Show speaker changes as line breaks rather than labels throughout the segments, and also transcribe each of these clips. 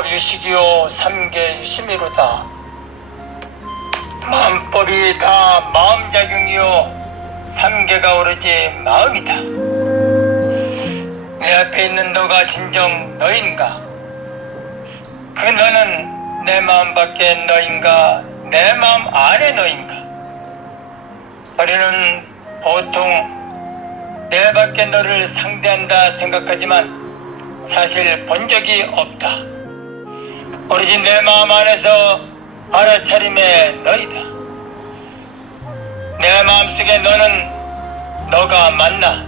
마음법 유식이요 삼계 유심이로다. 마음법이 다 마음작용이요 삼계가 오로지 마음이다. 내 앞에 있는 너가 진정 너인가? 그 너는 내 마음 밖에 너인가? 내 마음 안에 너인가? 우리는 보통 내 밖에 너를 상대한다 생각하지만 사실 본 적이 없다. 오로지 내 마음 안에서 알아차림의 너이다. 내 마음속에 너는 너가 맞나?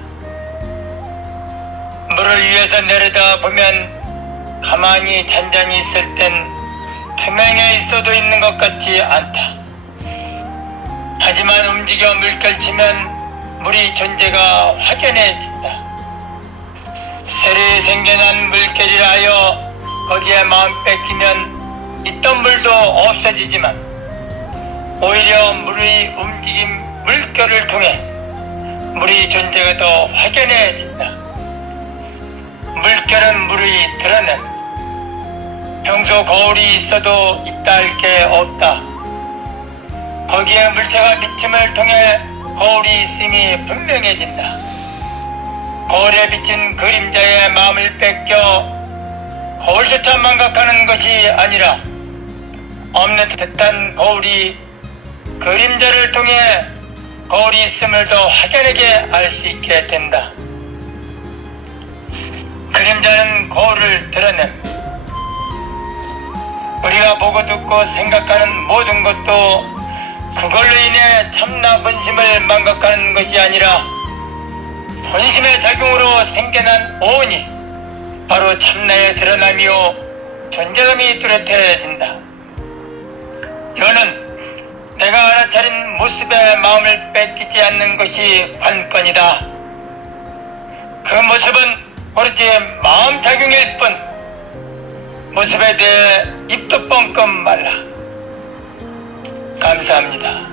물을 위에서 내려다 보면 가만히 잔잔히 있을 땐 투명해 있어도 있는 것 같지 않다. 하지만 움직여 물결치면 물이 존재가 확연해진다. 새로 생겨난 물결이라 하여 거기에 마음 뺏기면 있던 물도 없어지지만 오히려 물의 움직임 물결을 통해 물의 존재가 더 확연해진다. 물결은 물의 드러냄. 평소 거울이 있어도 있다 할 게 없다. 거기에 물체가 비침을 통해 거울이 있음이 분명해진다. 거울에 비친 그림자의 마음을 뺏겨 거울조차 망각하는 것이 아니라 없는 듯한 거울이 그림자를 통해 거울이 있음을 더 확연하게 알 수 있게 된다. 그림자는 거울을 드러냄. 우리가 보고 듣고 생각하는 모든 것도 그걸로 인해 참나 본심을 망각하는 것이 아니라 본심의 작용으로 생겨난 오온이 바로 참나의 드러남이요 존재감이 뚜렷해진다. 이는 내가 알아차린 모습에 마음을 뺏기지 않는 것이 관건이다. 그 모습은 오로지 마음 작용일 뿐 모습에 대해 입도 뻥끗 말라. 감사합니다.